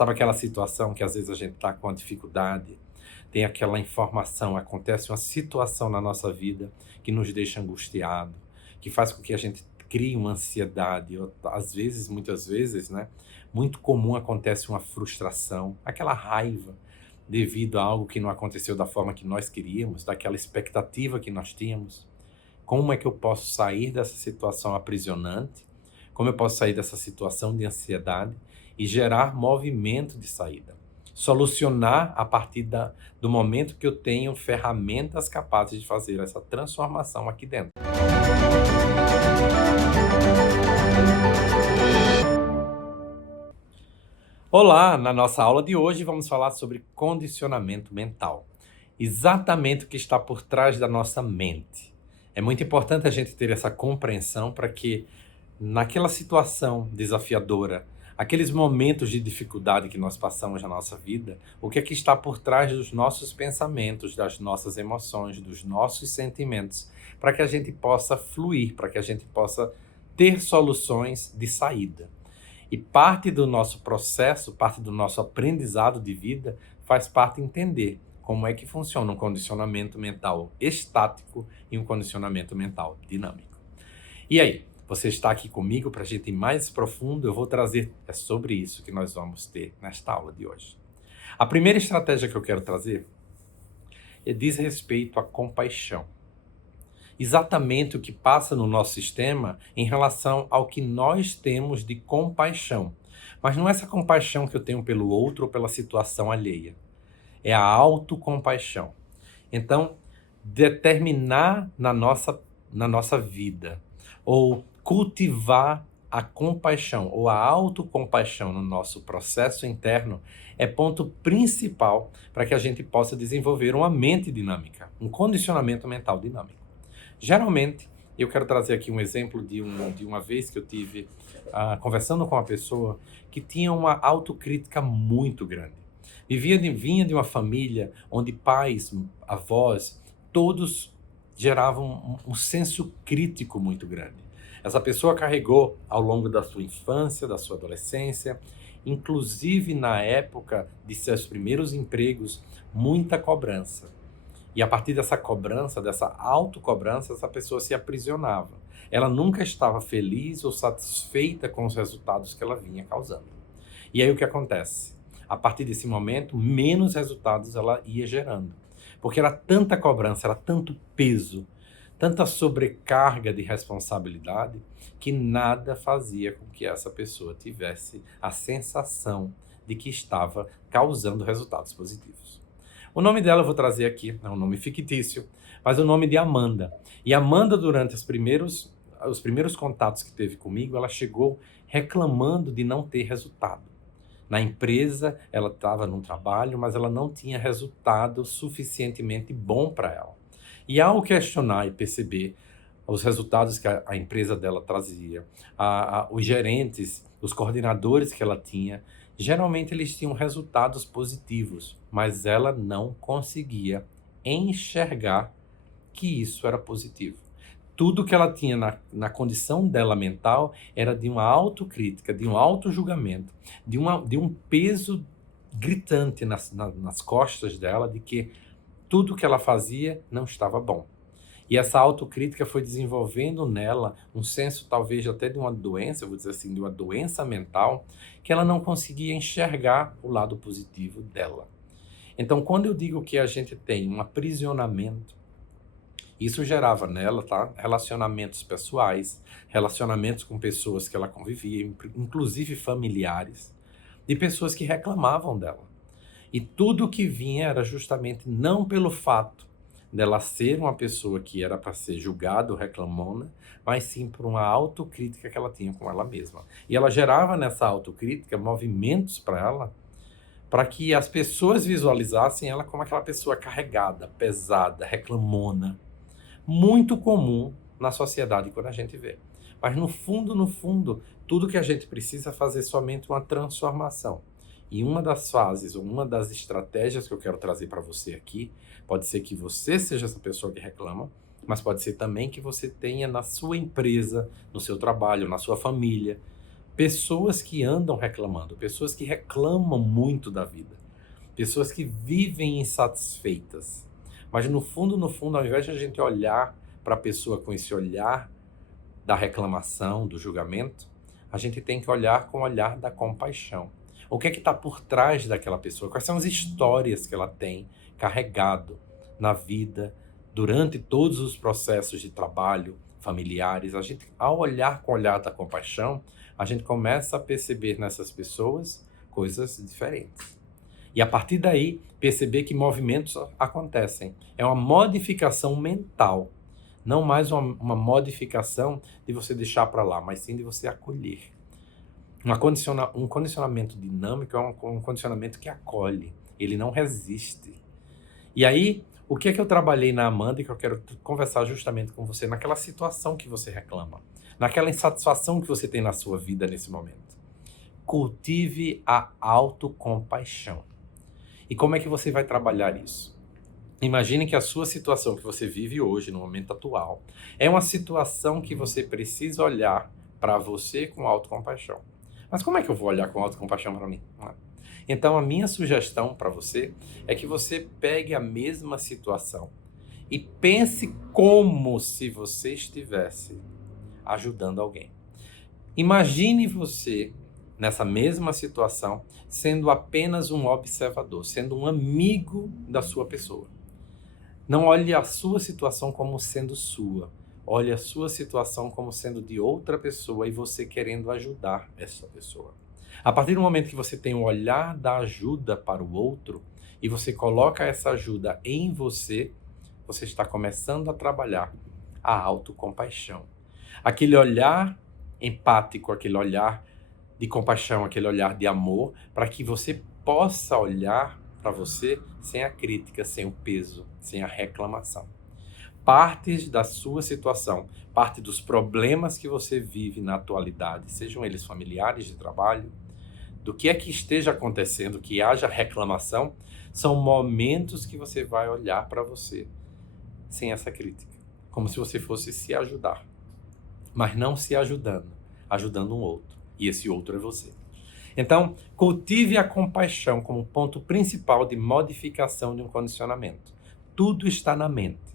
Sabe aquela situação que às vezes a gente está com uma dificuldade, tem aquela informação, acontece uma situação na nossa vida que nos deixa angustiado, que faz com que a gente crie uma ansiedade, ou, às vezes, muitas vezes, né? Muito comum acontece uma frustração, aquela raiva devido a algo que não aconteceu da forma que nós queríamos, daquela expectativa que nós tínhamos. Como é que eu posso sair dessa situação aprisionante? Como eu posso sair dessa situação de ansiedade e gerar movimento de saída? Solucionar a partir do momento que eu tenho ferramentas capazes de fazer essa transformação aqui dentro. Olá, na nossa aula de hoje vamos falar sobre condicionamento mental. Exatamente o que está por trás da nossa mente. É muito importante a gente ter essa compreensão para que naquela situação desafiadora, aqueles momentos de dificuldade que nós passamos na nossa vida, o que é que está por trás dos nossos pensamentos, das nossas emoções, dos nossos sentimentos, para que a gente possa fluir, para que a gente possa ter soluções de saída. E parte do nosso processo, parte do nosso aprendizado de vida, faz parte entender como é que funciona um condicionamento mental estático e um condicionamento mental dinâmico. E aí, você está aqui comigo para a gente ir mais profundo? Eu vou trazer, é sobre isso que nós vamos ter nesta aula de hoje. A primeira estratégia que eu quero trazer diz respeito à compaixão. Exatamente o que passa no nosso sistema em relação ao que nós temos de compaixão. Mas não é essa compaixão que eu tenho pelo outro ou pela situação alheia. É a autocompaixão. Então, determinar na nossa vida, ou cultivar a compaixão ou a autocompaixão no nosso processo interno, é ponto principal para que a gente possa desenvolver uma mente dinâmica, um condicionamento mental dinâmico. Geralmente, eu quero trazer aqui um exemplo de uma vez que eu tive conversando com uma pessoa que tinha uma autocrítica muito grande. Vinha de uma família onde pais, avós, todos geravam um senso crítico muito grande. Essa pessoa carregou ao longo da sua infância, da sua adolescência, inclusive na época de seus primeiros empregos, muita cobrança. E a partir dessa cobrança, dessa autocobrança, essa pessoa se aprisionava. Ela nunca estava feliz ou satisfeita com os resultados que ela vinha causando. E aí o que acontece? A partir desse momento, menos resultados ela ia gerando. Porque era tanta cobrança, era tanto peso, tanta sobrecarga de responsabilidade, que nada fazia com que essa pessoa tivesse a sensação de que estava causando resultados positivos. O nome dela eu vou trazer aqui, é um nome fictício, mas o nome de Amanda. E Amanda, durante os primeiros contatos que teve comigo, ela chegou reclamando de não ter resultado. Na empresa, ela estava num trabalho, mas ela não tinha resultado suficientemente bom para ela. E ao questionar e perceber os resultados que a empresa dela trazia, os gerentes, os coordenadores que ela tinha, geralmente eles tinham resultados positivos, mas ela não conseguia enxergar que isso era positivo. Tudo que ela tinha na condição dela mental era de uma autocrítica, de um autojulgamento, de um peso gritante nas costas dela de que tudo que ela fazia não estava bom. E essa autocrítica foi desenvolvendo nela um senso talvez até de uma doença, vou dizer assim, de uma doença mental, que ela não conseguia enxergar o lado positivo dela. Então, quando eu digo que a gente tem um aprisionamento, isso gerava nela, tá, relacionamentos pessoais, relacionamentos com pessoas que ela convivia, inclusive familiares, de pessoas que reclamavam dela. E tudo que vinha era justamente não pelo fato dela ser uma pessoa que era para ser julgada ou reclamona, mas sim por uma autocrítica que ela tinha com ela mesma. E ela gerava nessa autocrítica movimentos para ela, para que as pessoas visualizassem ela como aquela pessoa carregada, pesada, reclamona. Muito comum na sociedade quando a gente vê. Mas no fundo, tudo que a gente precisa fazer é somente uma transformação. E uma das fases, ou uma das estratégias que eu quero trazer para você aqui, pode ser que você seja essa pessoa que reclama, mas pode ser também que você tenha na sua empresa, no seu trabalho, na sua família, Pessoas que andam reclamando, pessoas que reclamam muito da vida, pessoas que vivem insatisfeitas. Mas no fundo, ao invés de a gente olhar para a pessoa com esse olhar da reclamação, do julgamento, a gente tem que olhar com o olhar da compaixão. O que é que está por trás daquela pessoa? Quais são as histórias que ela tem carregado na vida, durante todos os processos de trabalho, familiares? A gente, ao olhar com o olhar da compaixão, a gente começa a perceber nessas pessoas coisas diferentes. E a partir daí, perceber que movimentos acontecem. É uma modificação mental. Não mais uma modificação de você deixar para lá, mas sim de você acolher. Um condicionamento dinâmico é um condicionamento que acolhe. Ele não resiste. E aí, o que é que eu trabalhei na Amanda e que eu quero conversar justamente com você naquela situação que você reclama, naquela insatisfação que você tem na sua vida nesse momento. Cultive a autocompaixão. E como é que você vai trabalhar isso? Imagine que a sua situação que você vive hoje, no momento atual, é uma situação que você precisa olhar para você com autocompaixão. Mas como é que eu vou olhar com autocompaixão para mim? Então, a minha sugestão para você é que você pegue a mesma situação e pense como se você estivesse ajudando alguém. Imagine você nessa mesma situação sendo apenas um observador, sendo um amigo da sua pessoa. Não olhe a sua situação como sendo sua. Olhe a sua situação como sendo de outra pessoa e você querendo ajudar essa pessoa. A partir do momento que você tem o olhar da ajuda para o outro e você coloca essa ajuda em você, você está começando a trabalhar a autocompaixão. Aquele olhar empático, aquele olhar de compaixão, aquele olhar de amor, para que você possa olhar para você sem a crítica, sem o peso, sem a reclamação. Partes da sua situação, parte dos problemas que você vive na atualidade, sejam eles familiares, de trabalho, do que é que esteja acontecendo, que haja reclamação, são momentos que você vai olhar para você sem essa crítica, como se você fosse se ajudar, mas não se ajudando, ajudando um outro, e esse outro é você. Então, cultive a compaixão como ponto principal de modificação de um condicionamento. Tudo está na mente.